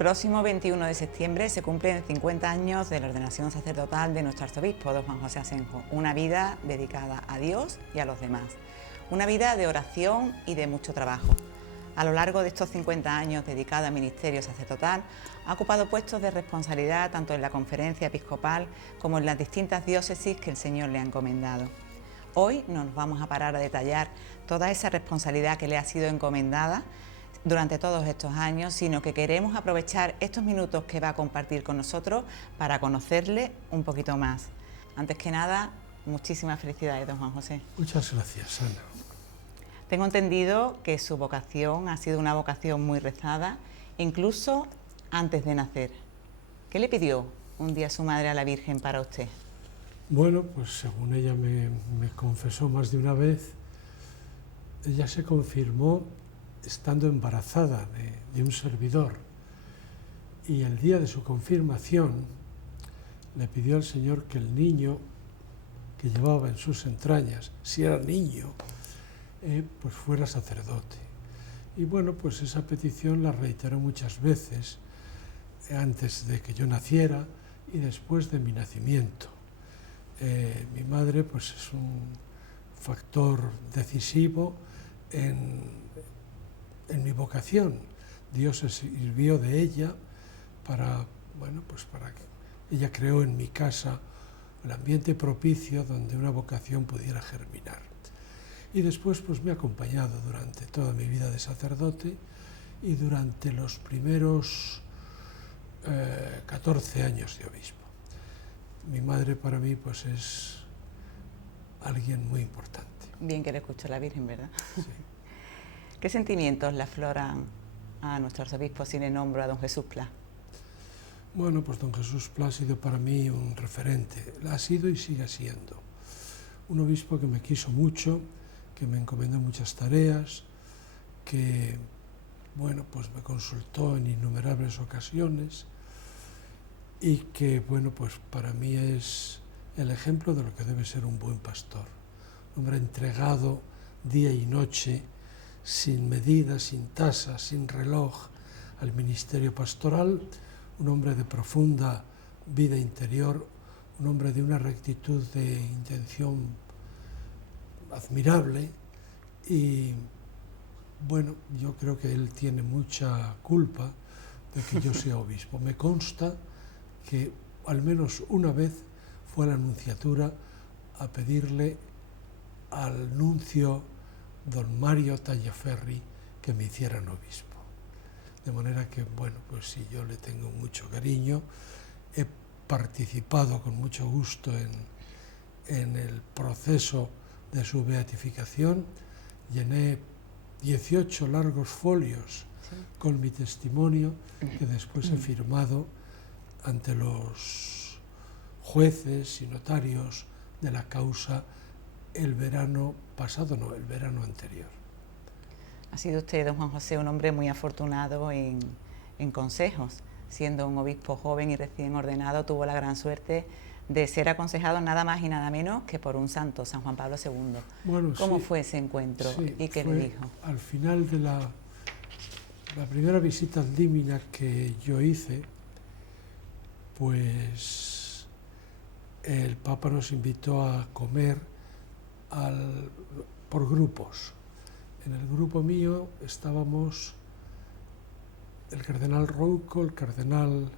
próximo 21 de septiembre se cumplen 50 años de la ordenación sacerdotal de nuestro arzobispo, don Juan José Asenjo. Una vida dedicada a Dios y a los demás. Una vida de oración y de mucho trabajo. A lo largo de estos 50 años dedicada al ministerio sacerdotal, ha ocupado puestos de responsabilidad tanto en la conferencia episcopal como en las distintas diócesis que el Señor le ha encomendado. Hoy no nos vamos a parar a detallar toda esa responsabilidad que le ha sido encomendada durante todos estos años, sino que queremos aprovechar estos minutos que va a compartir con nosotros para conocerle un poquito más. Antes que nada, muchísimas felicidades, don Juan José. Muchas gracias, Ana. Tengo entendido que su vocación ha sido una vocación muy rezada, incluso antes de nacer. ¿Qué le pidió un día su madre a la Virgen para usted? Bueno, pues según ella me confesó más de una vez, ella se confirmó estando embarazada de un servidor, y el día de su confirmación le pidió al Señor que el niño que llevaba en sus entrañas, si era niño, pues fuera sacerdote. Y bueno, pues esa petición la reiteró muchas veces, antes de que yo naciera y después de mi nacimiento. Mi madre pues es un factor decisivo en mi vocación. Dios se sirvió de ella para que ella creó en mi casa el ambiente propicio donde una vocación pudiera germinar. Y después pues me ha acompañado durante toda mi vida de sacerdote y durante los primeros 14 años de obispo. Mi madre para mí pues es alguien muy importante. Bien que le escuchó la Virgen, ¿verdad? Sí. ¿Qué sentimientos le afloran a nuestro arzobispo si le nombro a don Jesús Pla? Bueno, pues don Jesús Pla ha sido para mí un referente, ha sido y sigue siendo. Un obispo que me quiso mucho, que me encomendó muchas tareas, que bueno, pues me consultó en innumerables ocasiones y que bueno, pues para mí es el ejemplo de lo que debe ser un buen pastor. Un hombre entregado día y noche, sin medida, sin tasa, sin reloj, al ministerio pastoral, un hombre de profunda vida interior, un hombre de una rectitud de intención admirable, y bueno, yo creo que él tiene mucha culpa de que yo sea obispo. Me consta que al menos una vez fue a la nunciatura a pedirle al nuncio don Mario Tagliaferri que me hicieran obispo. De manera que, bueno, pues sí, yo le tengo mucho cariño, he participado con mucho gusto en el proceso de su beatificación, llené 18 largos folios con mi testimonio que después he firmado ante los jueces y notarios de la causa el verano pasado, no, el verano anterior. Ha sido usted, don Juan José, un hombre muy afortunado en consejos. Siendo un obispo joven y recién ordenado, tuvo la gran suerte de ser aconsejado nada más y nada menos que por un santo, San Juan Pablo II. Bueno, ¿Cómo sí, fue ese encuentro y qué le dijo? Al final de la primera visita al Límina que yo hice, pues el Papa nos invitó a comer por grupos. En el grupo mío estábamos el cardenal Rouco, el cardenal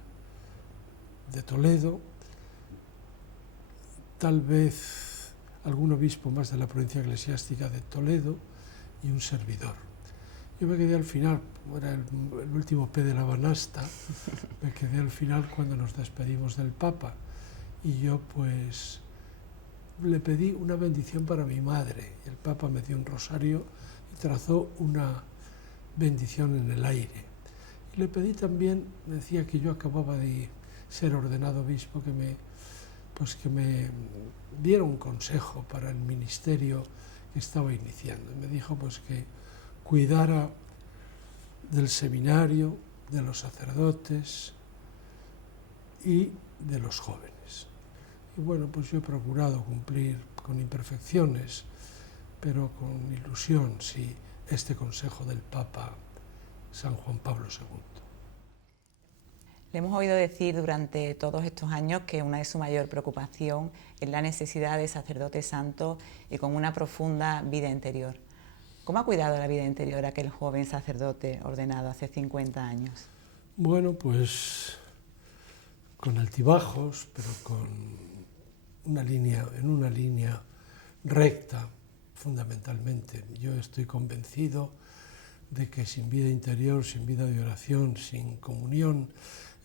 de Toledo, tal vez algún obispo más de la provincia eclesiástica de Toledo y un servidor. Yo me quedé al final, como era el último pez de la banasta, me quedé al final cuando nos despedimos del Papa, y yo pues le pedí una bendición para mi madre. El Papa me dio un rosario y trazó una bendición en el aire. Y le pedí también, me decía que yo acababa de ser ordenado obispo, que me diera un consejo para el ministerio que estaba iniciando. Y me dijo pues que cuidara del seminario, de los sacerdotes y de los jóvenes. Y bueno, pues yo he procurado cumplir con imperfecciones, pero con ilusión, sí, este consejo del Papa San Juan Pablo II. Le hemos oído decir durante todos estos años que una de su mayor preocupación es la necesidad de sacerdotes santos y con una profunda vida interior. ¿Cómo ha cuidado la vida interior aquel joven sacerdote ordenado hace 50 años? Bueno, pues con altibajos, pero en una línea recta, fundamentalmente. Yo estoy convencido de que sin vida interior, sin vida de oración, sin comunión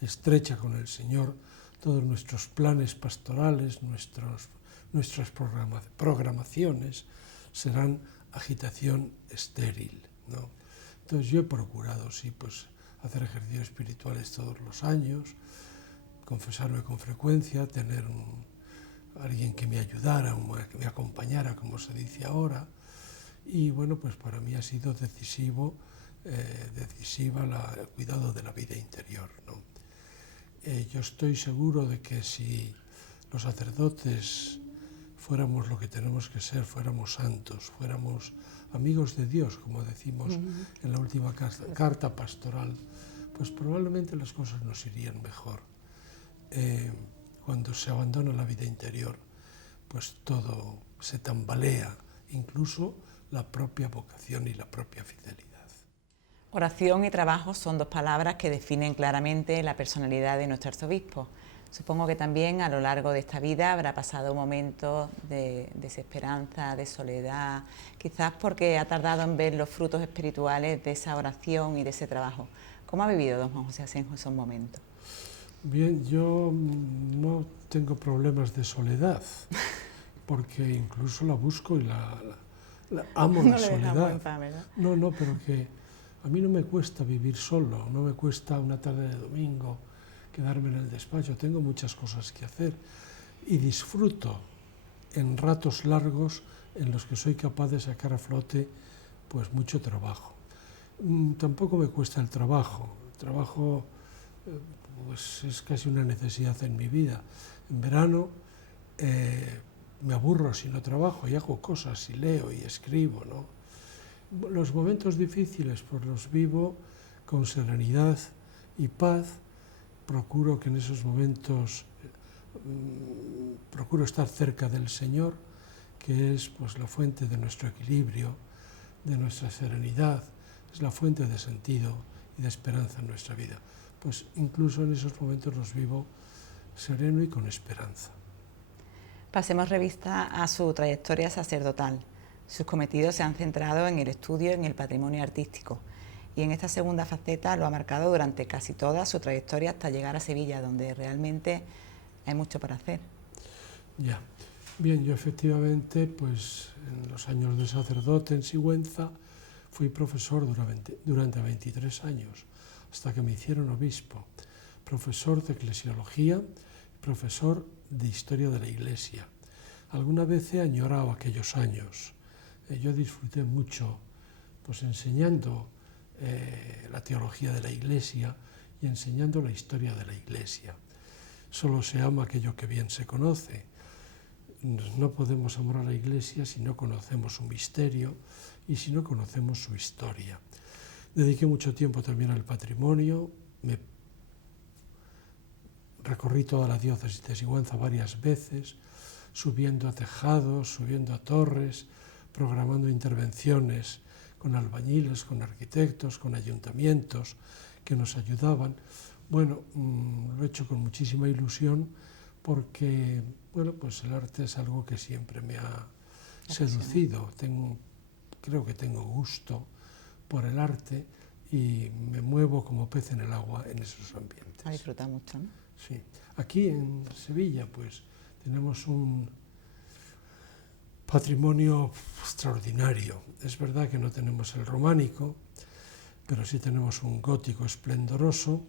estrecha con el Señor, todos nuestros planes pastorales, nuestras programaciones serán agitación estéril, ¿no? Entonces yo he procurado, sí, pues hacer ejercicios espirituales todos los años, confesarme con frecuencia, tener alguien que me ayudara, que me acompañara, como se dice ahora, y bueno, pues para mí ha sido decisiva el cuidado de la vida interior, ¿no? Yo estoy seguro de que si los sacerdotes fuéramos lo que tenemos que ser, fuéramos santos, fuéramos amigos de Dios, como decimos en la última carta pastoral, pues probablemente las cosas nos irían mejor. Cuando se abandona la vida interior, pues todo se tambalea, incluso la propia vocación y la propia fidelidad. Oración y trabajo son dos palabras que definen claramente la personalidad de nuestro arzobispo. Supongo que también a lo largo de esta vida habrá pasado momentos de desesperanza, de soledad, quizás porque ha tardado en ver los frutos espirituales de esa oración y de ese trabajo. ¿Cómo ha vivido don Juan José Asenjo esos momentos? Bien, yo no tengo problemas de soledad, porque incluso la busco y la amo la soledad. No, pero que a mí no me cuesta vivir solo, no me cuesta una tarde de domingo quedarme en el despacho, tengo muchas cosas que hacer y disfruto en ratos largos en los que soy capaz de sacar a flote pues mucho trabajo. Tampoco me cuesta el trabajo pues es casi una necesidad en mi vida. En verano me aburro si no trabajo y hago cosas y leo y escribo, ¿no? Los momentos difíciles pues los vivo con serenidad y paz. Procuro que en esos momentos procuro estar cerca del Señor, que es pues la fuente de nuestro equilibrio, de nuestra serenidad, es la fuente de sentido y de esperanza en nuestra vida. Pues incluso en esos momentos los vivo sereno y con esperanza. Pasemos revista a su trayectoria sacerdotal. Sus cometidos se han centrado en el estudio y en el patrimonio artístico, y en esta segunda faceta lo ha marcado durante casi toda su trayectoria hasta llegar a Sevilla, donde realmente hay mucho para hacer. Ya. Bien, yo efectivamente, pues en los años de sacerdote en Sigüenza, fui profesor durante 23 años, hasta que me hicieron obispo, profesor de eclesiología, profesor de historia de la Iglesia. Alguna vez he añorado aquellos años. Yo disfruté mucho pues enseñando la teología de la Iglesia y enseñando la historia de la Iglesia. Solo se ama aquello que bien se conoce. No podemos amar a la Iglesia si no conocemos su misterio y si no conocemos su historia. Dediqué mucho tiempo también al patrimonio, recorrí toda la diócesis de Sigüenza varias veces, subiendo a tejados, subiendo a torres, programando intervenciones con albañiles, con arquitectos, con ayuntamientos que nos ayudaban. Bueno, lo he hecho con muchísima ilusión porque, bueno, pues el arte es algo que siempre me ha seducido. Creo que tengo gusto por el arte y me muevo como pez en el agua en esos ambientes. Ha disfrutado mucho, ¿no? Sí. Aquí en Sevilla, pues, tenemos un patrimonio extraordinario. Es verdad que no tenemos el románico, pero sí tenemos un gótico esplendoroso,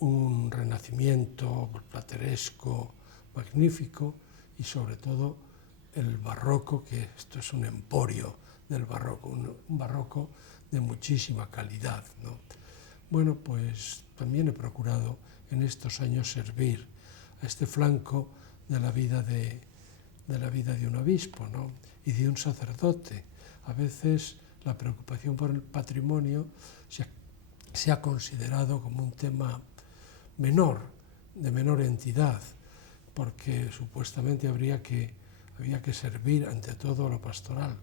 un renacimiento plateresco magnífico y sobre todo el barroco, que esto es un emporio del barroco, un barroco de muchísima calidad, ¿no? Bueno, pues también he procurado en estos años servir a este flanco de la vida de un obispo, ¿no? Y de un sacerdote. A veces la preocupación por el patrimonio se ha considerado como un tema de menor entidad, porque supuestamente había que servir ante todo a lo pastoral.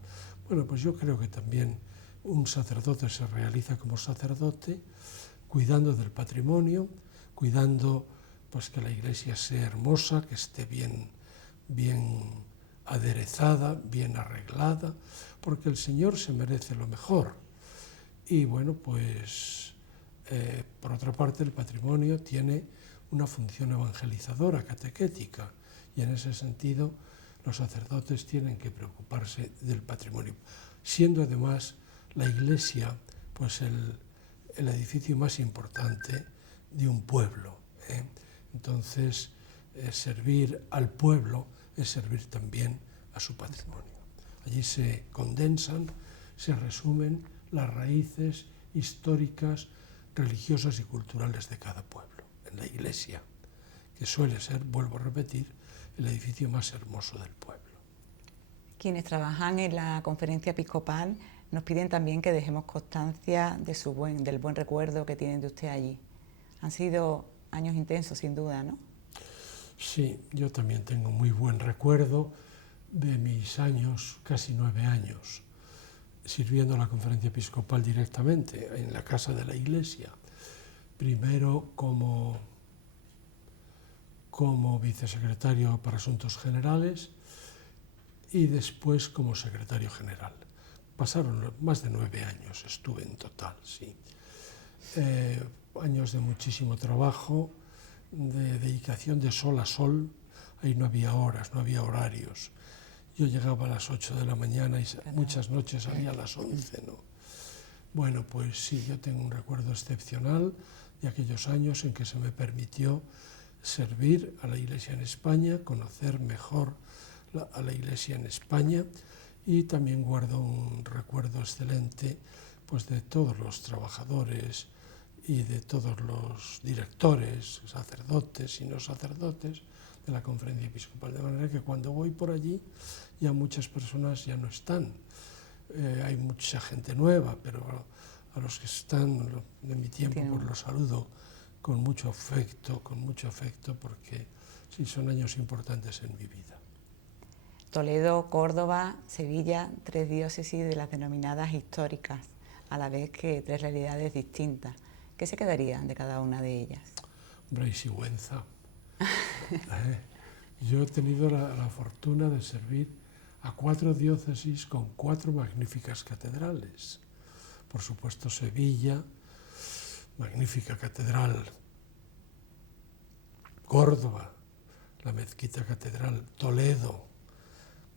Bueno, pues yo creo que también un sacerdote se realiza como sacerdote, cuidando del patrimonio, cuidando pues que la iglesia sea hermosa, que esté bien aderezada, bien arreglada, porque el Señor se merece lo mejor. Y bueno, pues por otra parte el patrimonio tiene una función evangelizadora, catequética, y en ese sentido los sacerdotes tienen que preocuparse del patrimonio, siendo además la iglesia pues el edificio más importante de un pueblo. Entonces, servir al pueblo es servir también a su patrimonio. Allí se condensan, se resumen las raíces históricas, religiosas y culturales de cada pueblo, en la iglesia, que suele ser, vuelvo a repetir, el edificio más hermoso del pueblo. Quienes trabajan en la conferencia episcopal nos piden también que dejemos constancia de del buen recuerdo que tienen de usted allí. Han sido años intensos, sin duda, ¿no? Sí, yo también tengo muy buen recuerdo de mis años, casi 9 años, sirviendo a la conferencia episcopal directamente en la casa de la iglesia. Primero como vicesecretario para Asuntos Generales y después como secretario general. Pasaron más de 9 años, estuve en total, sí. Años de muchísimo trabajo, de dedicación de sol a sol. Ahí no había horas, no había horarios. Yo llegaba a las 8 de la mañana y muchas noches salía a las 11, ¿no? Bueno, pues sí, yo tengo un recuerdo excepcional de aquellos años en que se me permitió servir a la Iglesia en España, conocer mejor a la Iglesia en España, y también guardo un recuerdo excelente pues de todos los trabajadores y de todos los directores, sacerdotes y no sacerdotes de la conferencia episcopal, de manera que cuando voy por allí ya muchas personas ya no están. Hay mucha gente nueva, pero a los que están de mi tiempo pues los saludo con mucho afecto, porque sí son años importantes en mi vida. Toledo, Córdoba, Sevilla, 3 diócesis de las denominadas históricas, a la vez que 3 realidades distintas. ¿Qué se quedarían de cada una de ellas? Hombre, y Sigüenza. Yo he tenido la fortuna de servir a 4 diócesis con 4 magníficas catedrales. Por supuesto, Sevilla, magnífica catedral. Córdoba, la mezquita catedral. Toledo,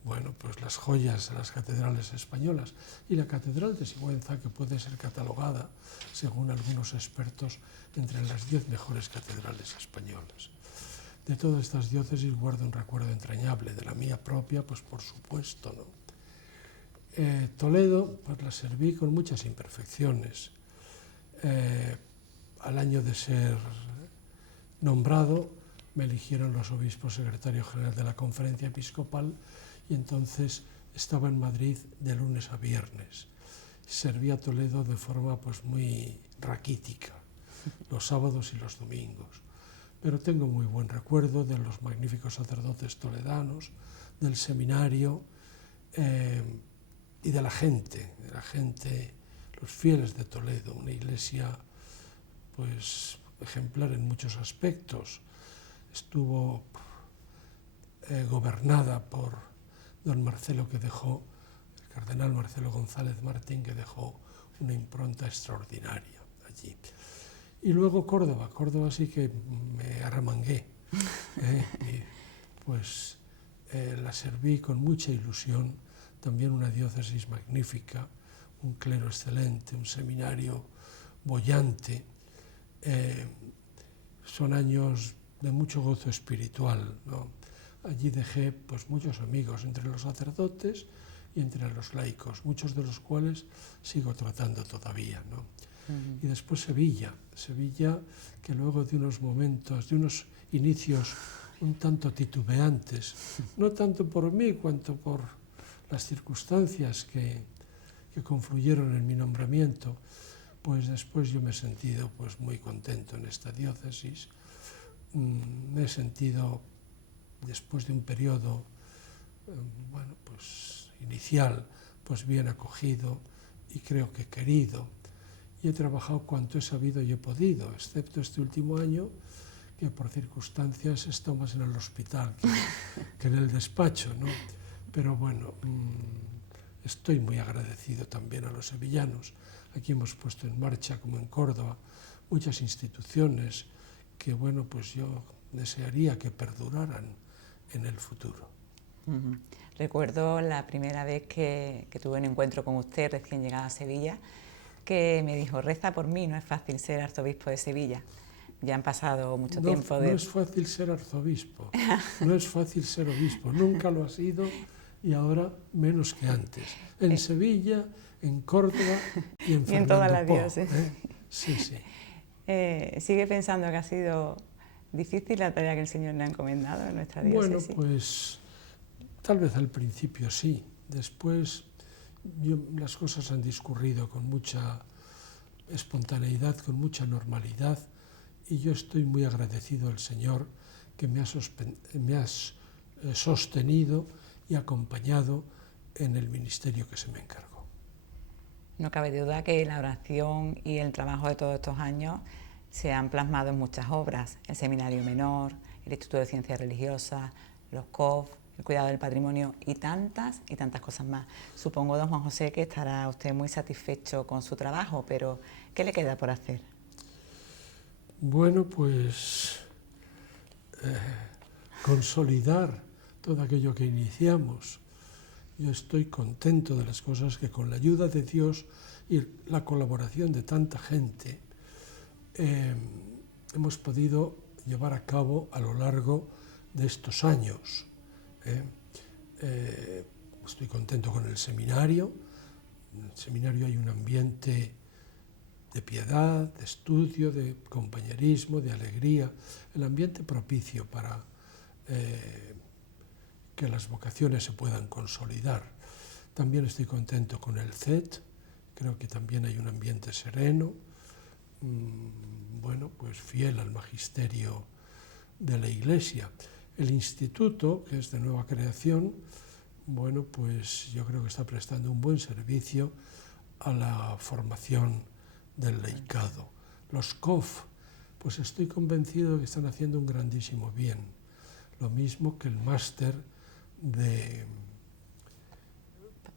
bueno, pues las joyas de las catedrales españolas. Y la catedral de Sigüenza, que puede ser catalogada, según algunos expertos, entre las 10 mejores catedrales españolas. De todas estas diócesis guardo un recuerdo entrañable, de la mía propia, pues por supuesto, ¿no? Toledo, pues la serví con muchas imperfecciones. Al año de ser nombrado, me eligieron los obispos secretario general de la conferencia episcopal y entonces estaba en Madrid de lunes a viernes. Serví a Toledo de forma pues muy raquítica, los sábados y los domingos. Pero tengo muy buen recuerdo de los magníficos sacerdotes toledanos, del seminario y de la gente, los fieles de Toledo, una iglesia pues ejemplar en muchos aspectos. Estuvo gobernada por don Marcelo, el cardenal Marcelo González Martín, que dejó una impronta extraordinaria allí. Y luego Córdoba sí que me arremangué, y pues la serví con mucha ilusión, también una diócesis magnífica, un clero excelente, un seminario boyante. Son años de mucho gozo espiritual, ¿no? Allí dejé pues muchos amigos entre los sacerdotes y entre los laicos, muchos de los cuales sigo tratando todavía, ¿no? Y después Sevilla, que luego de unos momentos, de unos inicios un tanto titubeantes, no tanto por mí cuanto por las circunstancias que confluyeron en mi nombramiento, pues después yo me he sentido pues muy contento en esta diócesis, me he sentido, después de un periodo inicial, pues bien acogido y creo que querido. Y he trabajado cuanto he sabido y he podido, excepto este último año, que por circunstancias he estado más en el hospital que en el despacho, ¿no? Pero bueno, estoy muy agradecido también a los sevillanos. Aquí hemos puesto en marcha, como en Córdoba, muchas instituciones que, bueno, pues yo desearía que perduraran en el futuro. Recuerdo la primera vez que tuve un encuentro con usted recién llegado a Sevilla, que me dijo: reza por mí, no es fácil ser arzobispo de Sevilla. Ya han pasado mucho tiempo. No es fácil ser arzobispo, no es fácil ser obispo, nunca lo ha sido y ahora menos que antes. En Sevilla, en Córdoba y en Fernando todas las Po, diócesis. Sí, sí. ¿Sigue pensando que ha sido difícil la tarea que el Señor le ha encomendado en nuestra diócesis? Bueno, pues tal vez al principio sí, después las cosas han discurrido con mucha espontaneidad, con mucha normalidad, y yo estoy muy agradecido al Señor que me ha sostenido y acompañado en el ministerio que se me encargó. No cabe duda que la oración y el trabajo de todos estos años se han plasmado en muchas obras: el Seminario Menor, el Instituto de Ciencias Religiosas, los COF, el cuidado del patrimonio y tantas cosas más. Supongo, don Juan José, que estará usted muy satisfecho con su trabajo, pero ¿qué le queda por hacer? Bueno, pues consolidar todo aquello que iniciamos. Yo estoy contento de las cosas que, con la ayuda de Dios y la colaboración de tanta gente, hemos podido llevar a cabo a lo largo de estos años. Estoy contento con el seminario. En el seminario hay un ambiente de piedad, de estudio, de compañerismo, de alegría, el ambiente propicio para que las vocaciones se puedan consolidar. También estoy contento con el CET, creo que también hay un ambiente sereno, bueno, pues fiel al magisterio de la Iglesia. El instituto, que es de nueva creación, bueno, pues yo creo que está prestando un buen servicio a la formación del laicado. Los COF, pues estoy convencido de que están haciendo un grandísimo bien. Lo mismo que el máster de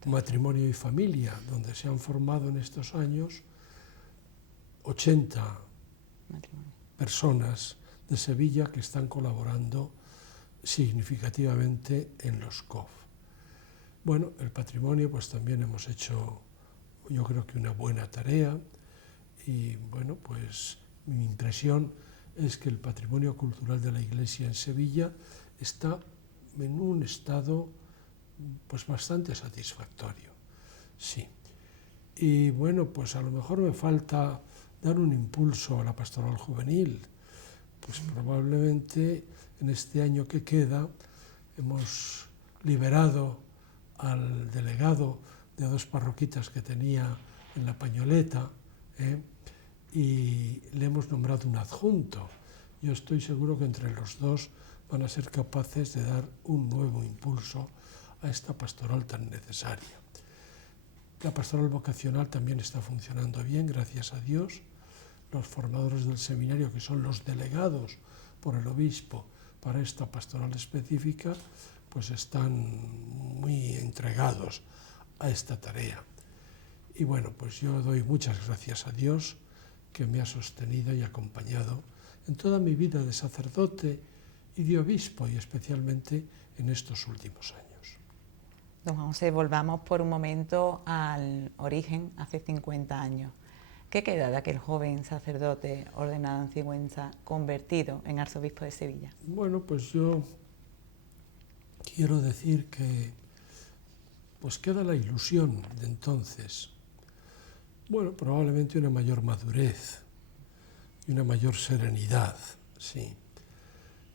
matrimonio y familia, donde se han formado en estos años 80 personas de Sevilla que están colaborando significativamente en los COF. Bueno, el patrimonio, pues también hemos hecho, yo creo que una buena tarea, y bueno, pues mi impresión es que el patrimonio cultural de la Iglesia en Sevilla está en un estado pues bastante satisfactorio, sí. Y bueno, pues a lo mejor me falta dar un impulso a la pastoral juvenil, pues probablemente en este año que queda hemos liberado al delegado de 2 parroquitas que tenía en La Pañoleta, y le hemos nombrado un adjunto. Yo estoy seguro que entre los dos van a ser capaces de dar un nuevo impulso a esta pastoral tan necesaria. La pastoral vocacional también está funcionando bien, gracias a Dios. Los formadores del seminario, que son los delegados por el obispo para esta pastoral específica, pues están muy entregados a esta tarea. Y bueno, pues yo doy muchas gracias a Dios que me ha sostenido y acompañado en toda mi vida de sacerdote y de obispo, y especialmente en estos últimos años. Don Juan José, volvamos por un momento al origen, hace 50 años. ¿Qué queda de aquel joven sacerdote ordenado en Sigüenza, convertido en arzobispo de Sevilla? Bueno, pues yo quiero decir que pues queda la ilusión de entonces. Bueno, probablemente una mayor madurez y una mayor serenidad, sí.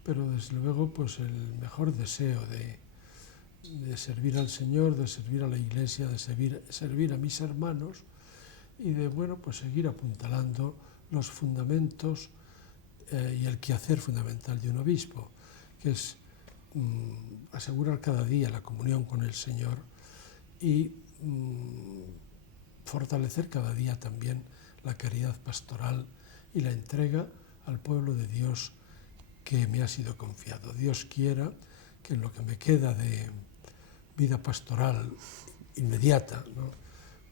Pero desde luego, pues el mejor deseo de servir al Señor, de servir a la Iglesia, de servir a mis hermanos y de, bueno, pues seguir apuntalando los fundamentos y el quehacer fundamental de un obispo, que es asegurar cada día la comunión con el Señor y fortalecer cada día también la caridad pastoral y la entrega al pueblo de Dios que me ha sido confiado. Dios quiera que en lo que me queda de vida pastoral inmediata, ¿no?,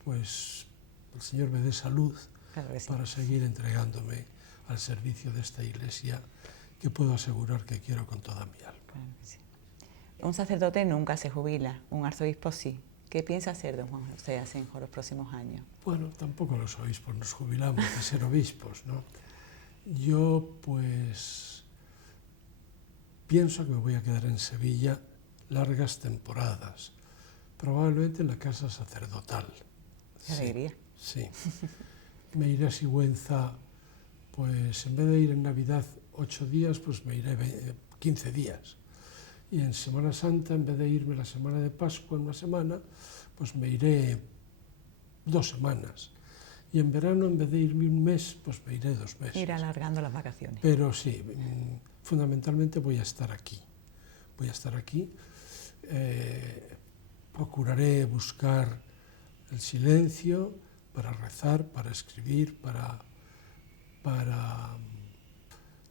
pues el Señor me dé salud, claro que sí, para seguir entregándome al servicio de esta Iglesia, que puedo asegurar que quiero con toda mi alma. Claro que sí. Un sacerdote nunca se jubila, un arzobispo sí. ¿Qué piensa hacer don Juan José Asenjo los próximos años? Bueno, tampoco los obispos nos jubilamos de ser obispos, ¿no? Yo, pues, pienso que me voy a quedar en Sevilla largas temporadas, probablemente en la casa sacerdotal. ¡Qué alegría! Sí. Me iré a Sigüenza, pues en vez de ir en Navidad 8 días, pues me iré 15 días. Y en Semana Santa, en vez de irme la semana de Pascua en una semana, pues me iré 2 semanas. Y en verano, en vez de irme un mes, pues me iré 2 meses. Ir alargando las vacaciones. Pero sí, fundamentalmente voy a estar aquí. Voy a estar aquí. Procuraré buscar el silencio para rezar, para escribir, para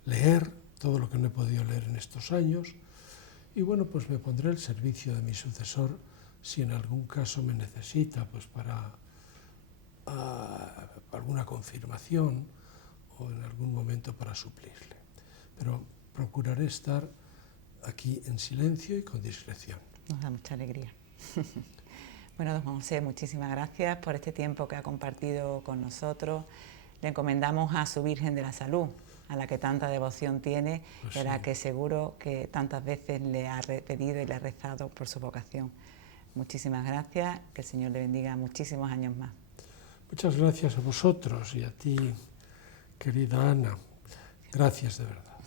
leer todo lo que no he podido leer en estos años. Y bueno, pues me pondré al servicio de mi sucesor si en algún caso me necesita, pues para alguna confirmación o en algún momento para suplirle. Pero procuraré estar aquí en silencio y con discreción. Nos da mucha alegría. Bueno, don Juan José, muchísimas gracias por este tiempo que ha compartido con nosotros. Le encomendamos a su Virgen de la Salud, a la que tanta devoción tiene, pues y a la que seguro que tantas veces le ha pedido y le ha rezado por su vocación. Muchísimas gracias, que el Señor le bendiga muchísimos años más. Muchas gracias a vosotros y a ti, querida Ana. Gracias de verdad.